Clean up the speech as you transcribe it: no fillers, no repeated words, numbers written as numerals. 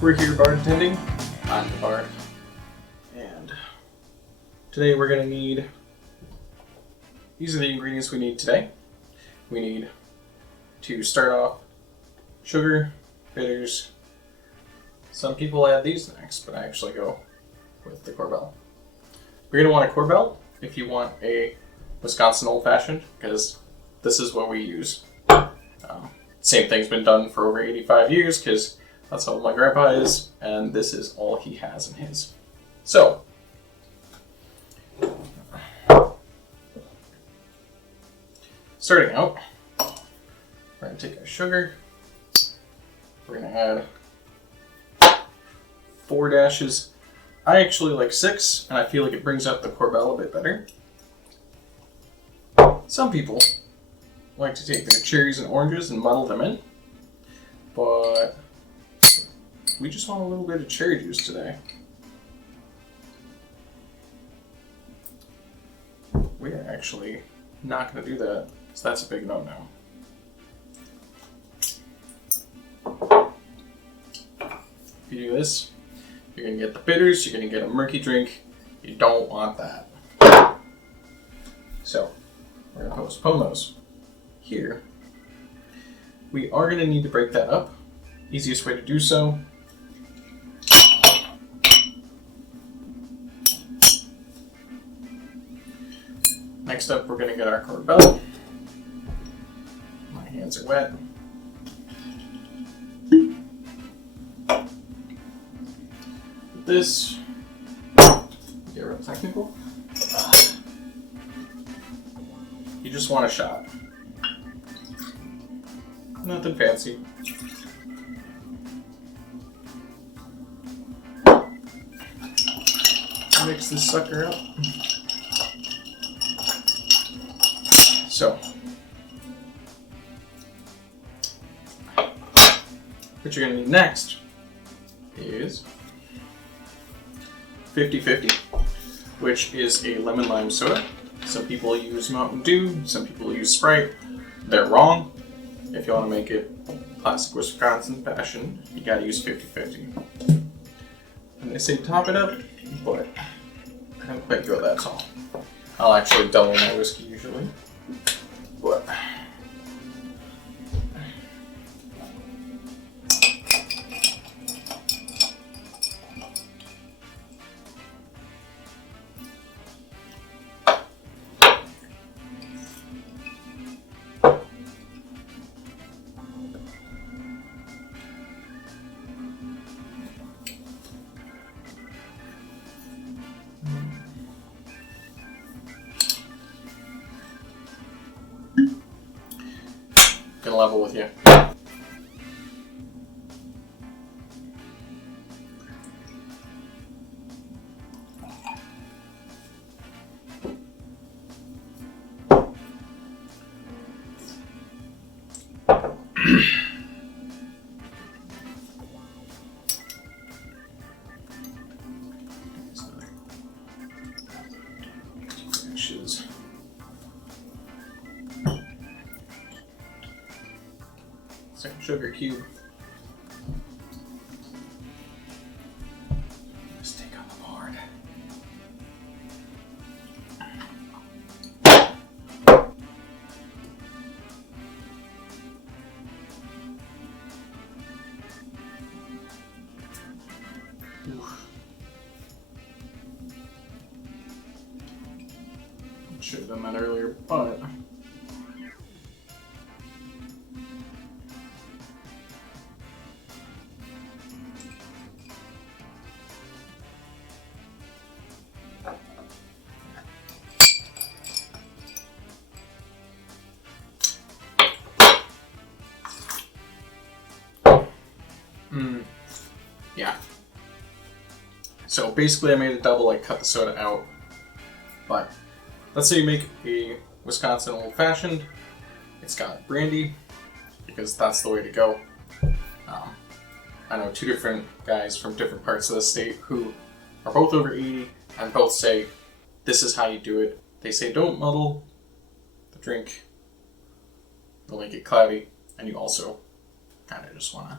We're here bartending. I'm the bard. And today we're going to need... These are the ingredients we need today. We need to start off sugar, bitters. Some people add these next, but I actually go with the Korbel. You're going to want a Korbel if you want a Wisconsin Old Fashioned, because this is what we use. Same thing's been done for over 85 years, because that's how old my grandpa is, and this is all he has in his. So, starting out, we're going to take our sugar. We're going to add 4 dashes. I actually like 6, and I feel like it brings out the Korbel a bit better. Some people like to take their cherries and oranges and muddle them in, but we just want a little bit of cherry juice today. We are actually not going to do that, because that's a big no-no. If you do this, you're going to get the bitters, you're going to get a murky drink. You don't want that. So, we're going to postpone those. Here, we are going to need to break that up. Easiest way to do so, next up, we're going to get our Korbel. My hands are wet. With this, get real technical. You just want a shot. Nothing fancy. Mix this sucker up. So, what you're going to need next is 50-50, which is a lemon lime soda. Some people use Mountain Dew, some people use Sprite. They're wrong. If you want to make it classic Wisconsin fashion, you got to use 50-50. And they say top it up, but I don't quite go that tall. I'll actually double my whiskey usually. But gonna level with you. Second sugar cube. Mistake on the board. Oof. Should have done that earlier, but yeah. So basically I made a double, I cut the soda out. But let's say you make a Wisconsin Old Fashioned. It's got brandy, because that's the way to go. I know 2 different guys from different parts of the state who are both over 80 and both say, this is how you do it. They say don't muddle the drink, you'll make it cloudy, and you also kind of just want to